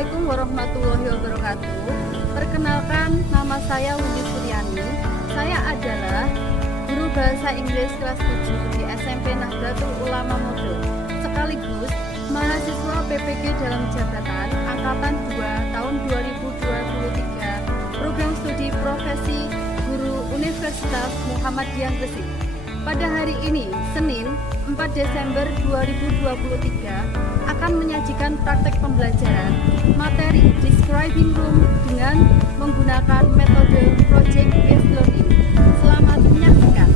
Assalamualaikum warahmatullahi wabarakatuh. Perkenalkan, nama saya Windy Suryani. Saya adalah guru bahasa Inggris kelas 7 di SMP Nahdlatul Ulama Modo, sekaligus mahasiswa PPG dalam jabatan Angkatan 2 tahun 2023, program studi profesi guru Universitas Muhammadiyah Gresik. Pada hari ini, Senin 4 Desember 2023, akan menyajikan praktek pembelajaran materi Describing Room dengan menggunakan metode Project Based Learning. Selamat menyaksikan.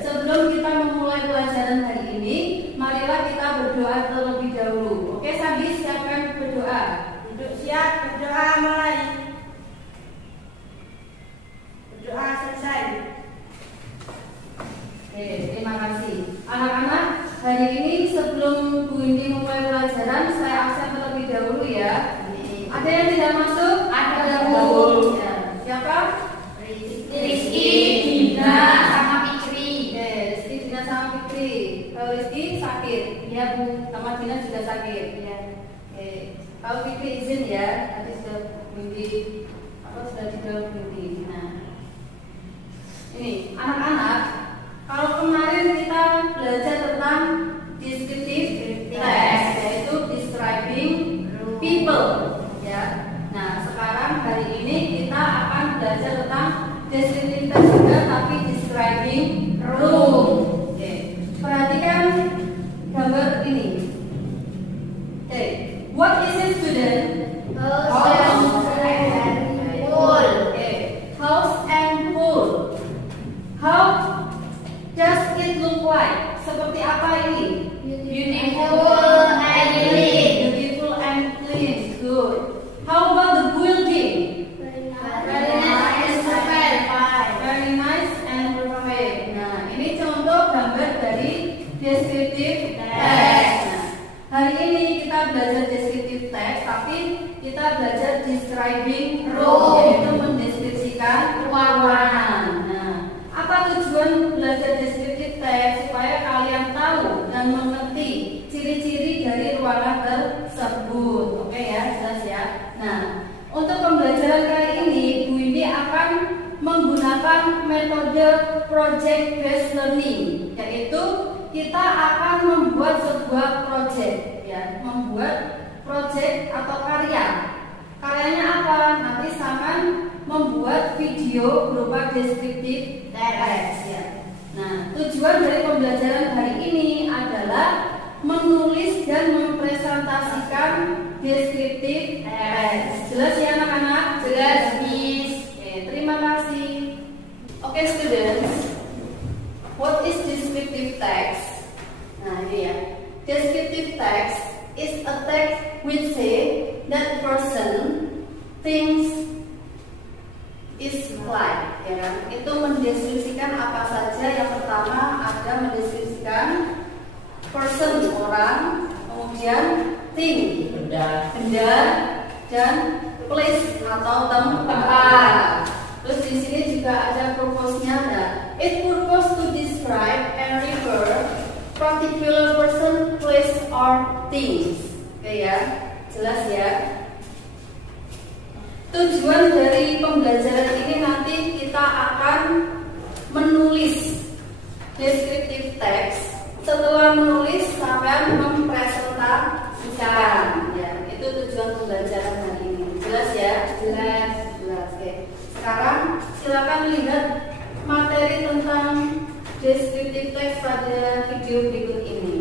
Sebelum kita memulai pelajaran hari ini, marilah kita berdoa terlebih dahulu. Oke, Sabi, siapkan berdoa. Duduk siap, berdoa mulai. Berdoa selesai. Oke, terima kasih. Anak-anak, hari ini sebelum Bu Indi memulai pelajaran, saya absen terlebih dahulu ya. Ada yang tidak masuk? Ada, Bu. Ya. Siapa? Rizky, Dina, sama Fikri. Rizky, Dina, sama Fikri. Kalau Rizky sakit, ya Bu. Sama Dina juga sakit. Ya. Kalau Fikri izin ya, nanti sudah mimpi sudah di dalam mimpi. Nah, ini anak-anak, kalau kemarin kita belajar tentang descriptive text, yaitu describing people, ya. Nah, sekarang hari ini kita akan belajar tentang descriptive text juga, tapi describing room. Oke, perhatikan gambar ini. Oke, what is it, student? House and pool. How does it look like? Seperti apa ini? Beautiful and clean. Beautiful and clean. Good. How about the building? Very nice and fine. Very nice and perfect. Nah, ini contoh gambar dari descriptive text. Nah, hari ini kita belajar descriptive text, tapi kita belajar describing room, yaitu mendeskripsikan ruangan. Nah, apa tujuan belajar descriptive text? Supaya kalian tahu dan mengerti ciri-ciri dari ruangan tersebut. Oke ya, jelas ya. Nah, untuk pembelajaran kali ini, Bu Indi akan menggunakan metode project based learning, yaitu kita akan membuat sebuah project, ya, membuat project atau karya. Karyanya apa? Nanti Saman membuat video berupa descriptive text, ya. Nah, tujuan dari pembelajaran hari ini adalah menulis dan mempresentasikan descriptive text. Jelas ya anak-anak? Jelas, Miss. Oke, terima kasih. Oke, students, what is descriptive text? Nah, ini ya. Descriptive text is a text which say that person thinks is like, ya kan? Itu mendeskripsikan apa saja. Yang pertama ada mendeskripsikan person, orang, kemudian thing, benda, dan place atau tempat. Terus di sini juga ada purpose-nya. Nah, it purpose to describe and refer particular person, place, or things. Oke ya, jelas ya. Tujuan dari pembelajaran ini nanti kita akan menulis descriptive text. Setelah menulis, kalian mempresentasikan. Ya, itu tujuan pembelajaran hari ini. Jelas ya? Jelas. Oke. Sekarang silakan lihat materi tentang deskriptif teks pada video berikut ini.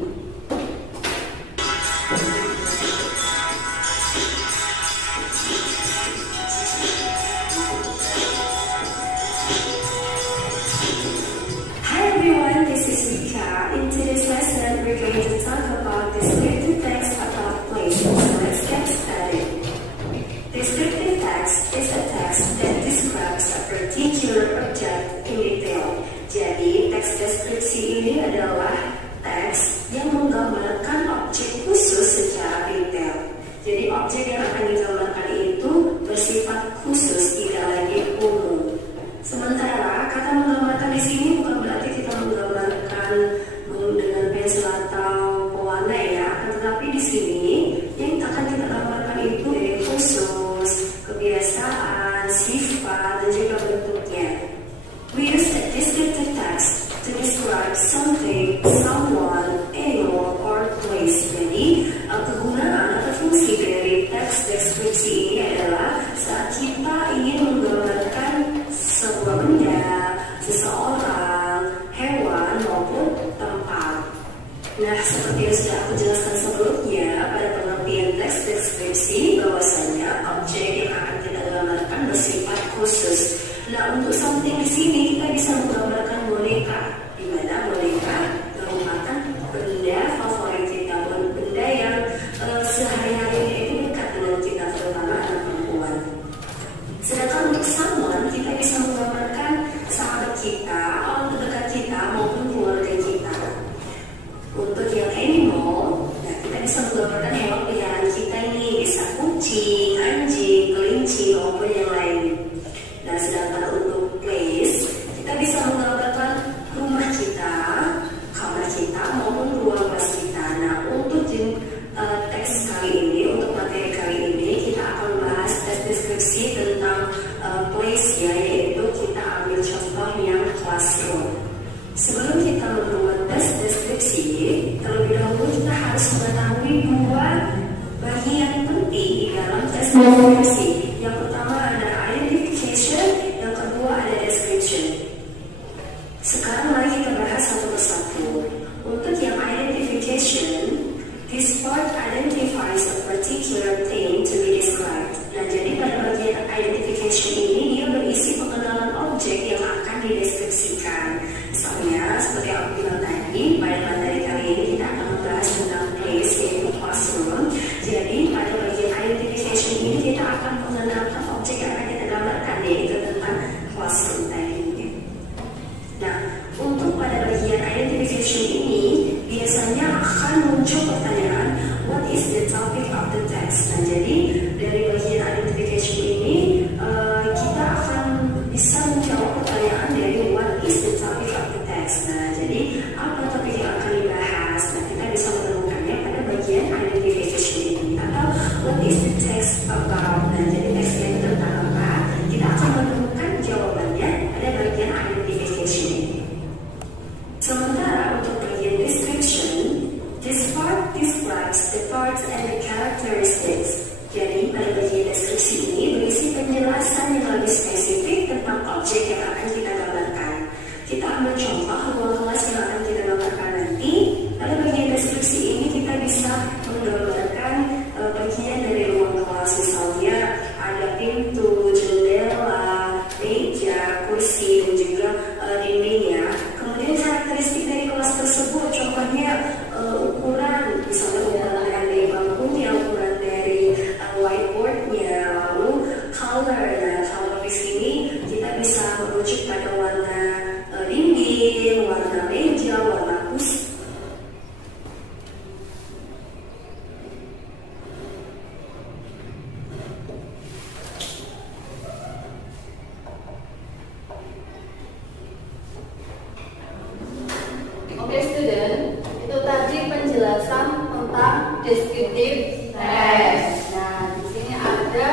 Hi everyone, this is Rika. In today's lesson, we're going to talk about descriptive text about places. So let's get started. Descriptive text is a text that describes a particular object in detail. Jadi, teks deskripsi ini adalah teks yang menggambarkan objek khusus secara detail. Jadi, objek yang akan digambarkan itu bersifat khusus, tidak lagi umum. Sementara kata menggambarkan di sini bukan berarti kita menggambarkan dengan pensil atau pewarna ya, tetapi di sini yang akan kita gambarkan itu khusus, kebiasaan, sifat, dan juga bentuknya. We use a descriptive text to describe something, someone, animal, or place. Jadi, kegunaan atau fungsi dari teks deskripsi ini adalah saat kita ingin menggambarkan sebuah benda, seseorang, hewan, maupun tempat. Nah, seperti yang sudah aku jelaskan sebelumnya pada pengertian teks deskripsi, bahwasanya objek yang akan kita gambarkan bersifat khusus. Nah, untuk something di sini kita bisa menggambarkan boneka, di mana boneka merupakan benda favorit kita, benda yang sehari-hari itu dekat dengan kita, terutama anak perempuan. Sedangkan untuk someone, kita bisa menggambarkan sahabat kita, orang terdekat kita, maupun keluarga kita. Untuk yang animal, nah kita bisa menggambarkan hewan peliharaan kita ini, bisa kucing, anjing, kelinci, maupun yang lain. Nah, sedangkan untuk place, kita bisa menggambarkan rumah kita, kamar kita, maupun ruang kelas kita. Nah, untuk teks kali ini, untuk materi kali ini, kita akan bahas teks deskripsi tentang place ya, yaitu kita ambil contoh yang classroom. Sebelum kita membuat teks deskripsi, terlebih dahulu kita harus mengetahui dua bagian penting di dalam teks deskripsi. Yang pertama ada identification, yang kedua ada description. Sekarang mari kita bahas satu persatu. Untuk yang identification, this part identifies a particular thing to be described. Nah, jadi pada bagian identification ini dia berisi pengenalan objek yang akan dideskripsikan. Misalnya, seperti aku bilang tadi, pada materi kali ini kita akan membahas tentang place, yaitu classroom. Jadi, pada bagian identification ini kita akan mengenalkan objek yang akan kita gambarkan, yaitu tentang classroom tadi. Nah, untuk pada bagian identification ini biasanya akan muncul pertanyaan, what is the topic of the text? Nah, jadi dari bagian identification ini kita akan bisa menjawab pertanyaan dari what is the topic of the text. Nah, jadi apa topik yang akan dibahas? Nah, kita bisa menemukannya pada bagian identification ini, atau what is the text about? Nah, jadi teksnya itu tentang apa? Kita akan menemukan jawabannya pada bagian identification ini. Sementara untuk bagian description, this part describes the parts and the characteristics. Jadi pada bagian deskripsi ini berisi penjelasan yang lebih spesifik tentang objek yang akan kita gambarkan. Kita ambil contoh ruang kelas yang akan kita gambarkan nanti. Pada bagian deskripsi ini kita bisa menggambarkan bagian dari ruang kelas, misalnya ada pintu, jendela, meja, kursi, dan juga dindingnya. Kemudian karakteristik dari kelas tersebut, contohnya ukuran, misalnya ukuran dari bangkunya, ukuran dari whiteboardnya, lalu color. Nah, color di sini kita bisa merujuk pada warna dinding, warna meja, warna kursi. Oke, student, itu tadi penjelasan tentang descriptive text. Nah, di sini ada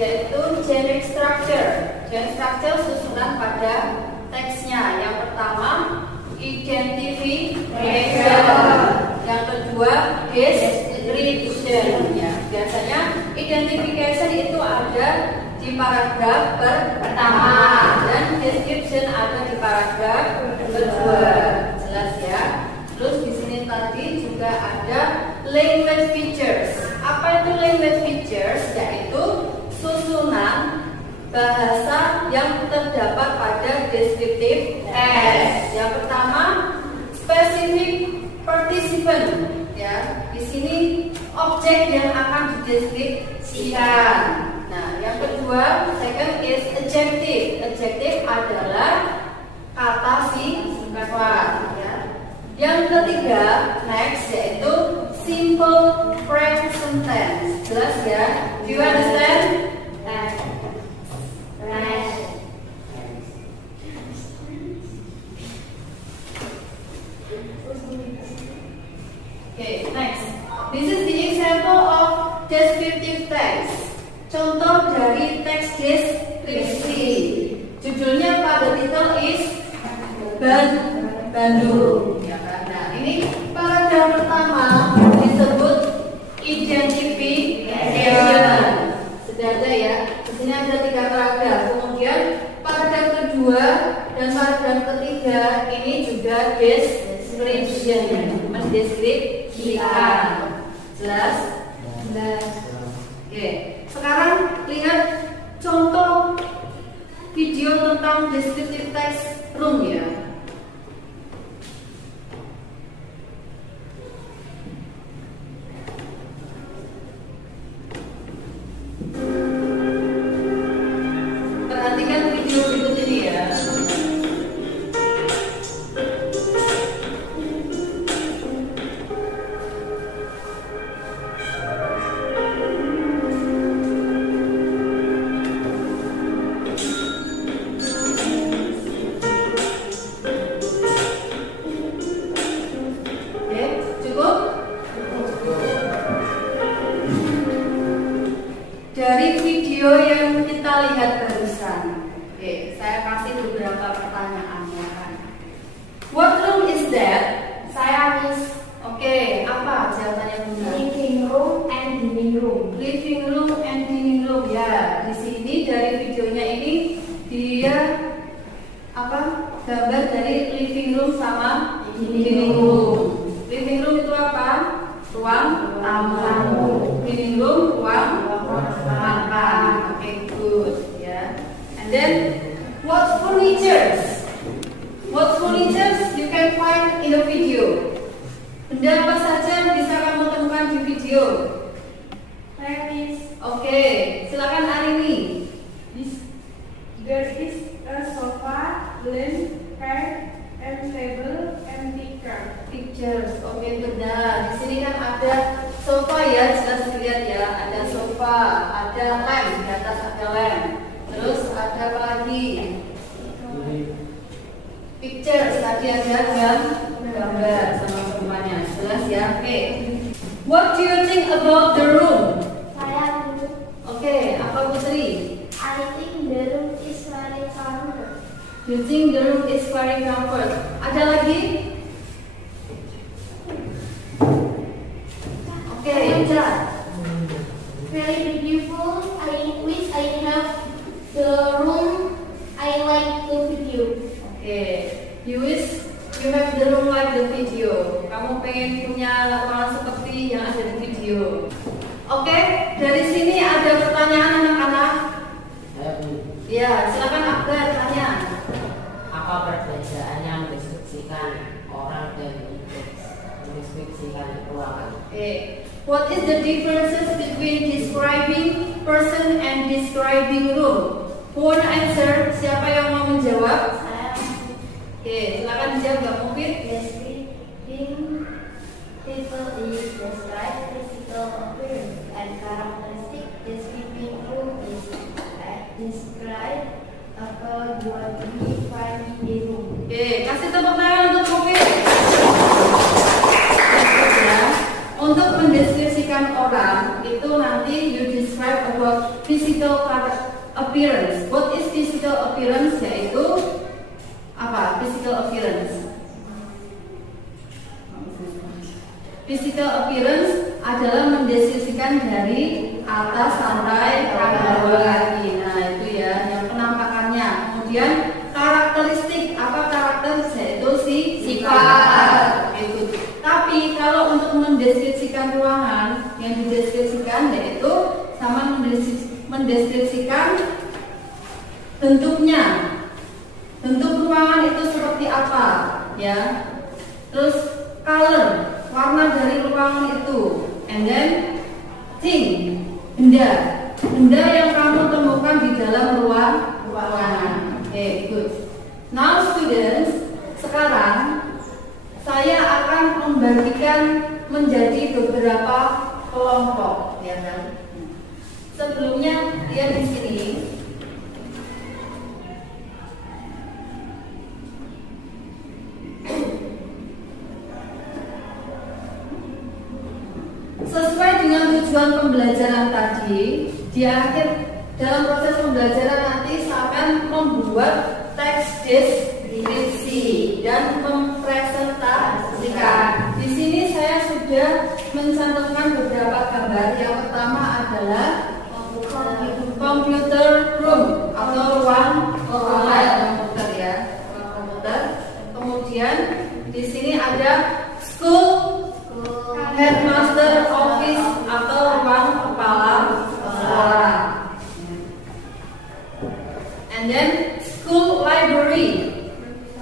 yaitu generic structure. Generic structure susunan pada teksnya. Yang pertama, identification. Yang kedua, description. Ya, biasanya identification itu ada di paragraf pertama dan description ada di paragraf kedua. Jelas ya. Terus di sini tadi juga ada language features. Apa itu language features? Yaitu susunan bahasa yang terdapat pada descriptive text. Yang pertama, specific participant. Ya, di sini objek yang akan dideskripsikan. Nah, yang kedua, second is adjective. Adjective adalah kata sifat. Ya. Yang ketiga, next yaitu simple present tense. Jelas ya? Do you understand? Okay, next. This is the example of descriptive text. Contoh dari teks deskripsi. Judulnya pada titel is Bandung. Ya kan? Nah, ini paragraf pertama disebut identification. Sudah ada ya. Di sini ada 3 paragraf. Kemudian paragraf kedua dan paragraf ketiga ini juga description, mendeskripsikan. Jelas? Jelas. Oke. Sekarang lihat contoh video tentang descriptive text room ya. Perhatikan video berikut ini ya. Oke, cukup? Dari video yang kita lihat barusan. Oke, saya kasih beberapa pertanyaan ya kan. What room is that? Saya Miss. Oke, apa jawabannya Bunda? Living room and dining room. Living room and dining room ya. Di sini dari videonya ini dia apa? Gambar dari living room sama dining room. Living room itu apa? Ruang tamu. Dining room ruang makan. Oke, good ya. And then what furnitures? What furnitures you can find in the video? Benda apa saja bisa kamu temukan di video? Saya Miss. Oke, silakan Arini. There is a sofa, lamp, chair, and table, and ticker. Pictures, oke benar. Di sini kan ada sofa ya, jelas dilihat ya. Ada sofa, ada lamp, di atas ada lamp. Terus ada apa lagi? Pictures, tadi ada gambar sama semuanya. Jelas ya, oke. What do you think about the room? Saya Miss. Oke, apa Putri? I think the room is very comfortable. You think the room is very comfort? Ada lagi? Oke, Indra. Very beautiful. I wish I have the room I like the video. Oke, you wish you have the room like the video. Kamu pengen punya ruangan seperti yang ada di video. Oke, dari sini ada pertanyaan anak-anak. Ya, silakan Akbar tanya. Apa perbedaannya mendeskripsikan orang dan mendeskripsikan ruangan? Oke, what is the differences between describing person and describing room? Who wanna answer? Siapa yang mau menjawab? Saya Oke, silakan dijawab Mbak Mufid. describing people is describe physical appearance and characteristic. Describing room is describe apa what we find in the room. Oke, kasih tepuk tangan untuk Mufid. Ya, untuk mendeskripsikan orang itu nanti you describe about physical appearance. What is physical appearance? Yaitu apa? Physical appearance. Physical appearance adalah mendeskripsikan dari atas sampai ke bawah lagi. Nah, bentuknya, bentuk ruangan itu seperti apa, ya. Terus color, warna dari ruangan itu, and then thing, benda yang kamu temukan di dalam ruangan. Oke, good. Now students, sekarang saya akan membagikan menjadi beberapa kelompok, ya kan? Sebelumnya lihat di sini. Sesuai dengan tujuan pembelajaran tadi, di akhir dalam proses pembelajaran nanti sampai membuat teks deskripsi dan mempresentasikan. Di sini saya sudah mencantumkan beberapa gambar. Yang pertama adalah computer room atau ruang komputer, ya, ruang komputer. Kemudian di sini ada school headmaster office atau ruang kepala sekolah. And then school library,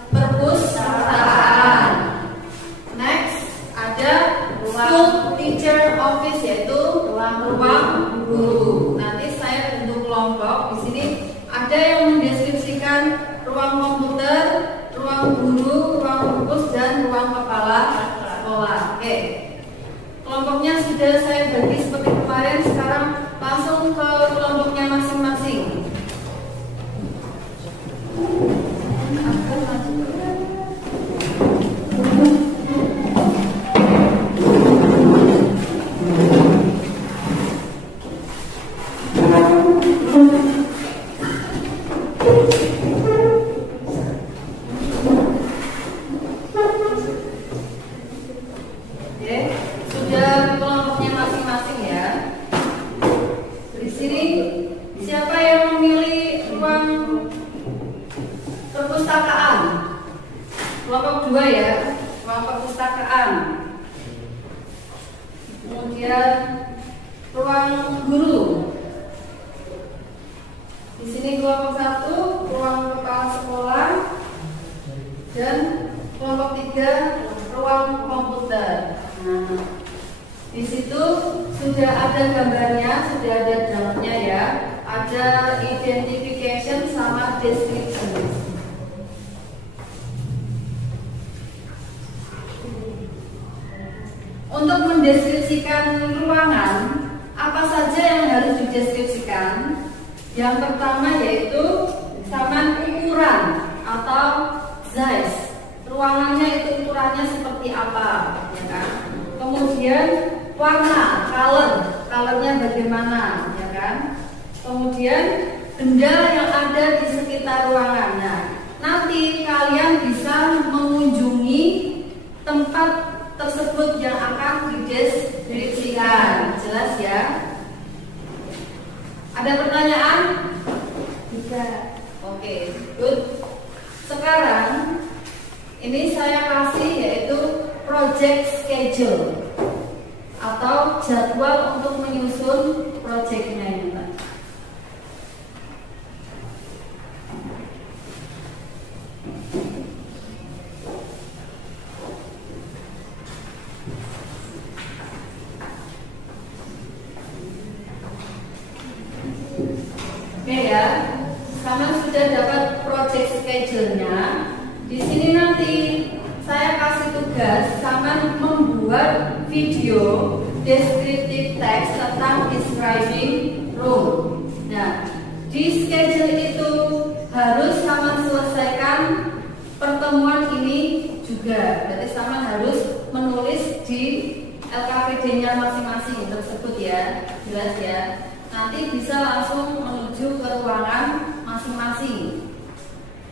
perpustakaan. Next ada school teacher office, yaitu ruang guru. Nanti saya bentuk kelompok. Di sini ada yang mendeskripsikan ruang komputer, ruang guru, ruang perpus, dan ruang kepala sekolah. Oke. Kelompoknya sudah saya bagi seperti kemarin. Sekarang langsung ke kelompoknya masing-masing. Sudah kelompoknya masing-masing, ya. Di sini siapa yang memilih ruang perpustakaan? Kelompok 2, ya, ruang perpustakaan. Kemudian ruang guru. Di sini kelompok 1 ruang kepala sekolah, dan kelompok 3 ruang komputer. Nah, di situ sudah ada gambarnya, sudah ada draftnya, ya. Ada identification sama description. Untuk mendeskripsikan ruangan, apa saja yang harus dideskripsikan? Yang pertama yaitu sama ukuran atau size. Ruangannya itu ukurannya seperti apa, ya kan? Kemudian warna, colornya bagaimana, ya kan? Kemudian benda yang ada di sekitar ruangannya. Nanti kalian bisa mengunjungi tempat tersebut yang akan dideskripsikan. Jelas, ya? Ada pertanyaan? Tidak. Oke, good. Sekarang ini saya kasih yaitu project schedule atau jadwal untuk menyusun projectnya ini, Pak. Oke, ya. Kamu sudah dapat project schedule-nya. Di sini nanti saya kasih tugas sama membuat video descriptive text tentang describing room. Nah, di schedule itu harus sama selesaikan pertemuan ini juga. Berarti sama harus menulis di LKPD-nya masing-masing tersebut, ya. Jelas, ya. Nanti bisa langsung menuju ke ruangan masing-masing.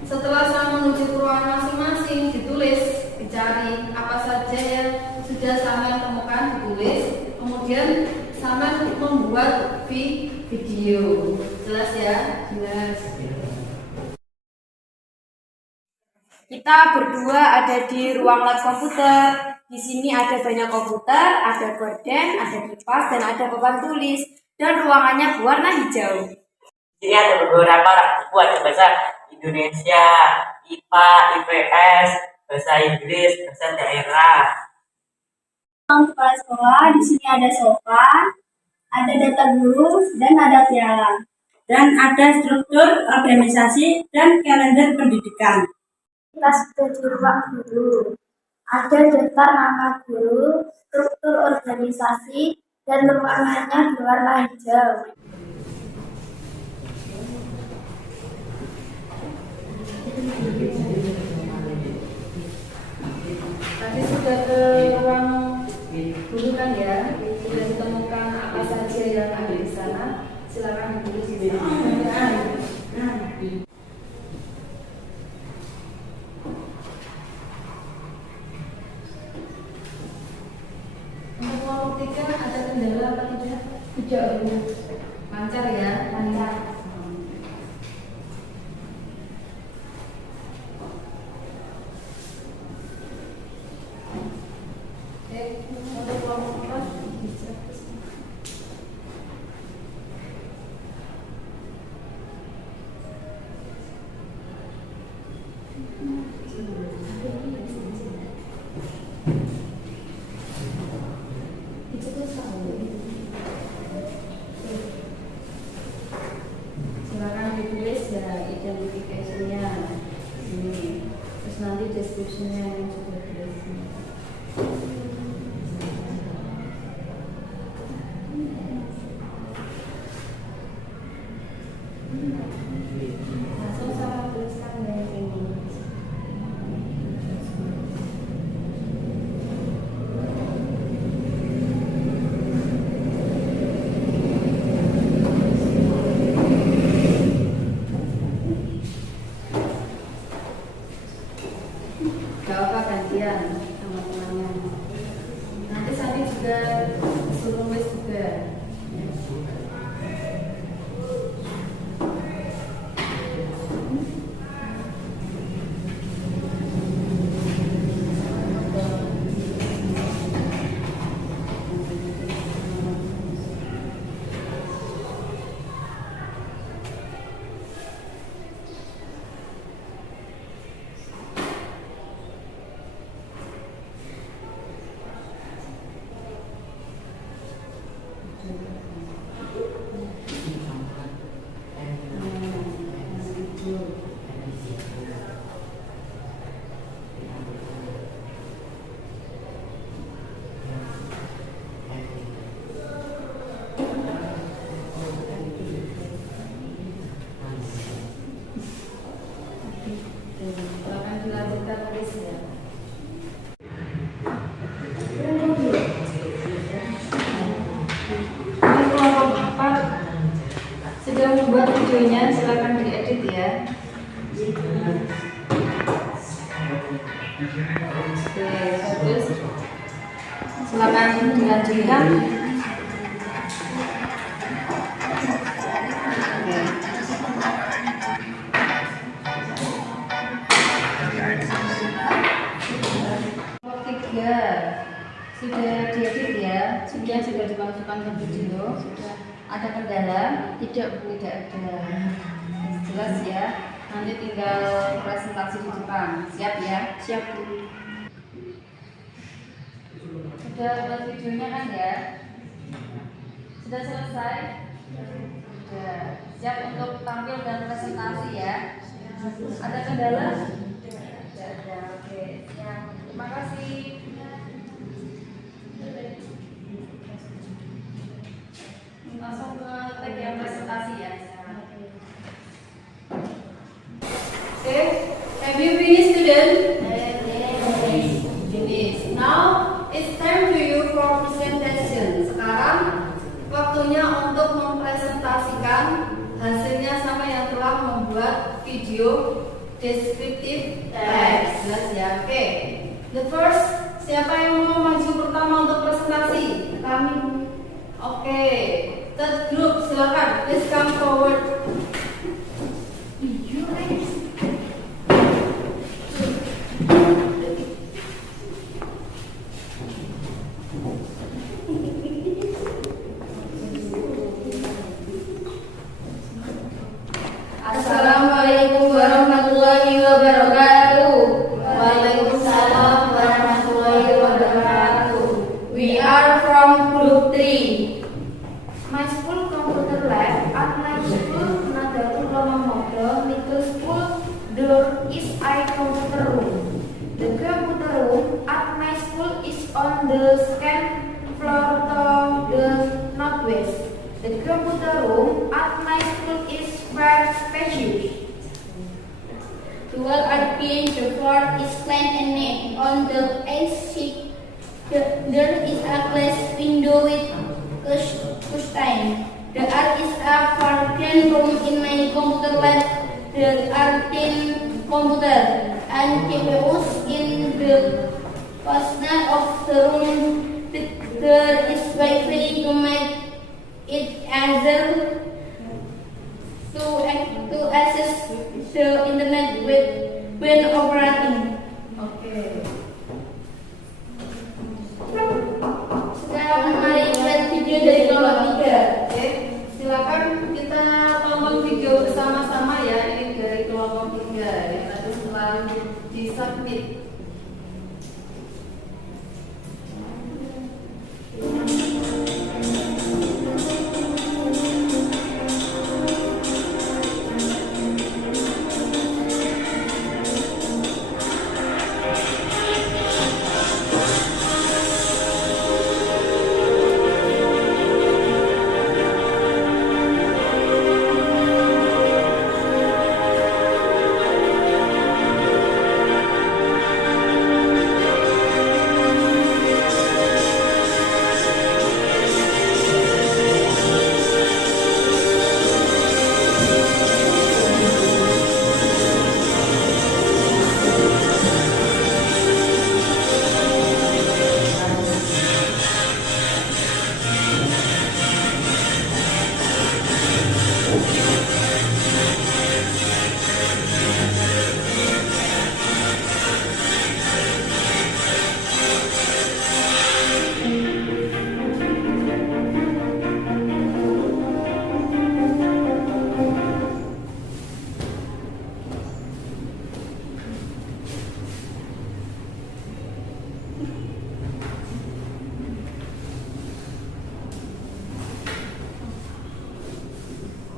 Setelah sama menuju ke ruangan masing-masing, ditulis, dicari apa saja yang sudah sama temukan, ditulis. Kemudian sama membuat video. Jelas, ya? Jelas. Kita berdua ada di ruang lab komputer. Di sini ada banyak komputer, ada gorden, ada kipas, dan ada papan tulis. Dan ruangannya berwarna hijau. Di sini ada beberapa rak buku, ada bahasa Indonesia, IPA, IPS, bahasa Inggris, bahasa daerah. Kepala sekolah, di sini ada sofa, ada data guru, dan ada piala. Dan ada struktur organisasi dan kalender pendidikan. Kita sudah di ruang guru. Ada daftar nama guru, struktur organisasi, dan ruangannya berwarna hijau. Tadi sudah ke ruang guru kan ya, sudah ditemukan apa saja yang ada di sana. Silakan ditulis di Untuk kelompok 3 ada kendala apa tidak? Tidak. Lancar ya? Lancar. Oke, untuk kelompok 4 bisa. Silakan ditulis ya identifikasinya ini, terus nanti deskripsinya yang sudah tulis. Langsung sama tuliskan dari ini. Gak apa gantian sama temannya. Nanti Sandi juga suruh nulis juga. Akan dilanjutkan tulis ya. Ini kelompok 4 sudah membuat videonya, silakan diedit ya. Oke, bagus. Silakan dilanjutkan. Oke. Tiga sudah diedit ya, sudah dimasukkan ke video, sudah ada kendala, tidak ada, jelas ya. Nanti tinggal presentasi di depan, siap ya? Siap Bu. Sudah buat videonya kan ya? Sudah selesai? Sudah siap untuk tampil dan presentasi ya? Ada kendala? Tidak ada, oke. Siap. Terima kasih. Langsung ke tag yang presentasi ya. Okay, have you finished student? Finish. Now it's time for you for presentation. Sekarang waktunya untuk mempresentasikan hasilnya sama yang telah membuat video descriptive text. Jelas ya? Oke. The first, siapa yang mau maju pertama untuk presentasi? Kami. Oke. Third group, silakan. Please come forward. the second floor to the northwest. The computer room at my school is very spacious. The wall are clean, the floor is clean and neat. On the exit, there is a glass window with curtain. There is a parking room in my computer lab. There are 10 computers and CPUs in the corner of the room. There is Wi-Fi to make it easier to access the internet when operating. Oke. Sekarang mari lihat video dari kelompok 3. Oke, silakan kita tonton video bersama-sama ya. Ini dari kelompok 3 yang tadi setelah di-submit.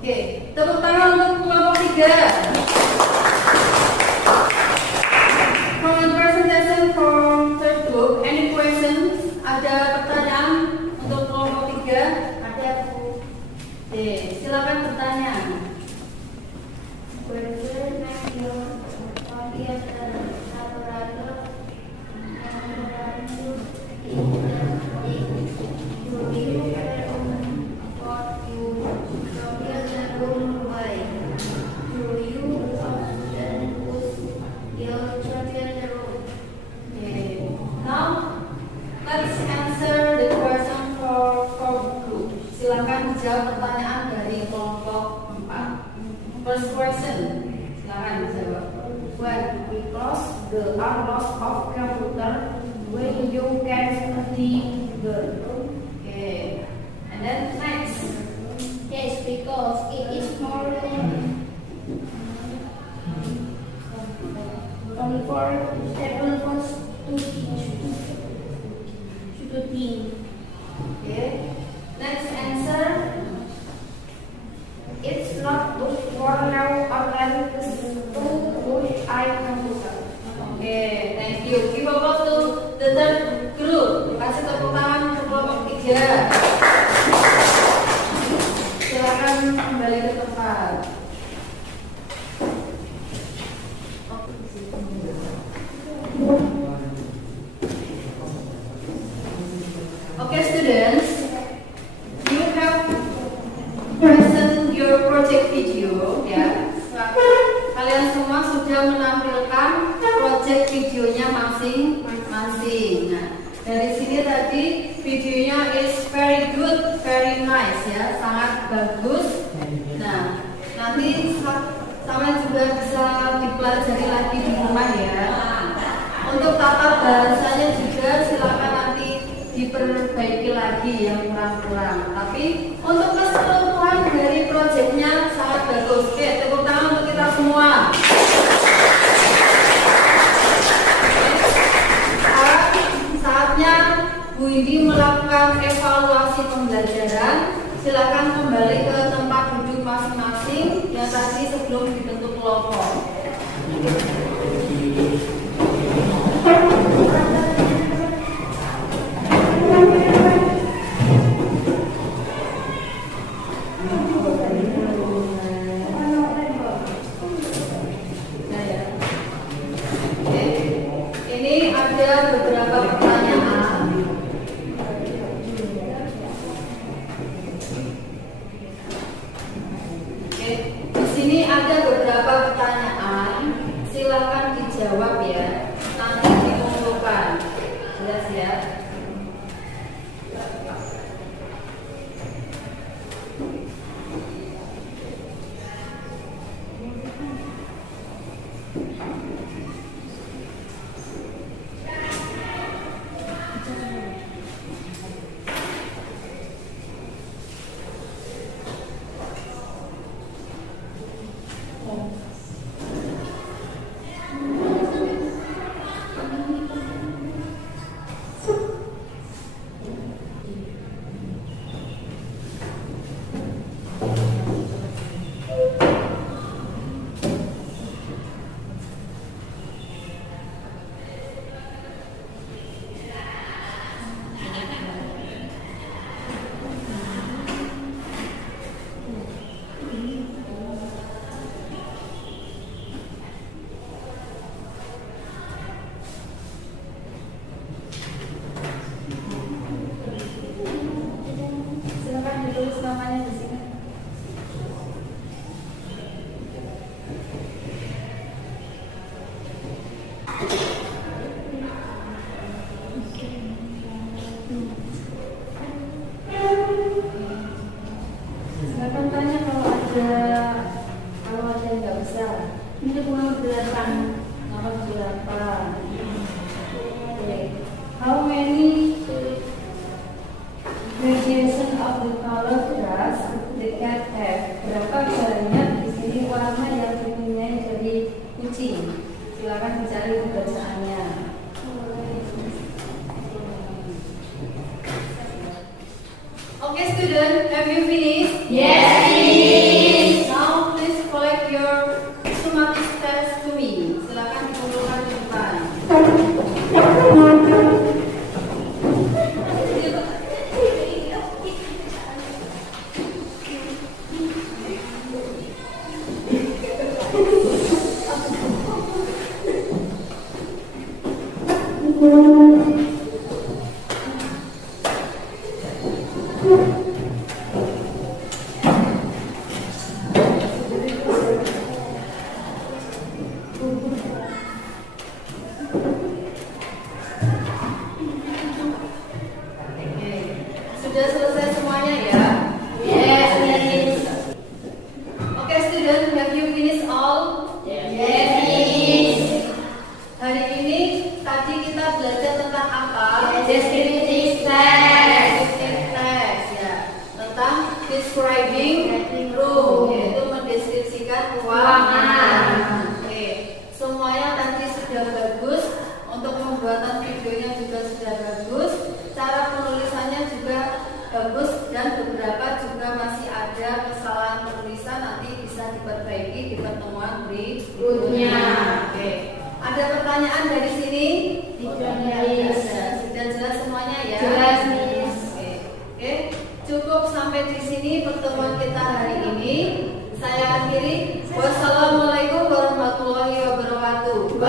Oke, tepuk tangan untuk kelompok 3. From presentation from third group, any questions? Ada pertanyaan untuk kelompok 3? Ada Bu. Oke, silakan bertanya. Jawab pertanyaan dari kelompok 4. First question, silakan jawab. When we close the unlock of computer, when you can see the okay, and then next. Yes, because it is more than only for stable funds to think. Okay. Next answer. It's not good for now online to push computer. Okay, thank you. Give applause to the third group. Kasih tepuk tangan untuk kelompok 3. Silakan kembali ke tempat. Okay, students. You have present your project video, ya. Kalian semua sudah menampilkan project videonya masing-masing. Nah, dari sini tadi videonya is very good, very nice ya, sangat bagus. Nah, nanti sama juga bisa dipelajari lagi di rumah ya. Untuk tata bahasanya juga silakan nanti diperbaiki lagi yang kurang-kurang. Tapi untuk keseluruhan dari proyeknya sangat bagus. Oke, tepuk tangan untuk kita semua. Saatnya Bu Indi melakukan evaluasi pembelajaran. Silakan kembali ke tempat duduk masing-masing yang tadi sebelum dibentuk kelompok. ada beberapa pertanyaan. Oke, di sini ada beberapa pertanyaan. Silakan dijawab ya. Nanti dikumpulkan. Jelas ya. Silakan ditulis namanya di sini. Silakan tanya kalau ada yang nggak bisa. Ini nomor 8. Nomor 8. Oke. How many gradation of the color grass the cat have? Berapa banyak di sini warna yang dipunyai dari kucing? Silakan dicari bacaannya. Okay, student, have you finished? Yes. Now please collect your somatic test to me. Silakan dikumpulkan di depan. Sudah selesai semuanya ya? Yes. Oke, student, have you finished all? Yes. Hari ini tadi kita belajar tentang apa? Descriptive text. Ya. Tentang describing room, yaitu mendeskripsikan ruangan. Oke. Semuanya tadi sudah bagus. Untuk pembuatan videonya juga sudah bagus. Cara penulisannya juga bagus dan beberapa juga masih ada kesalahan penulisan, nanti bisa diperbaiki di pertemuan berikutnya. Oke. Ada pertanyaan dari sini? Tidak ada. Sudah jelas semuanya ya? Jelas, Miss. Oke. Cukup sampai di sini pertemuan kita hari ini. Saya akhiri. Wassalamualaikum warahmatullahi wabarakatuh.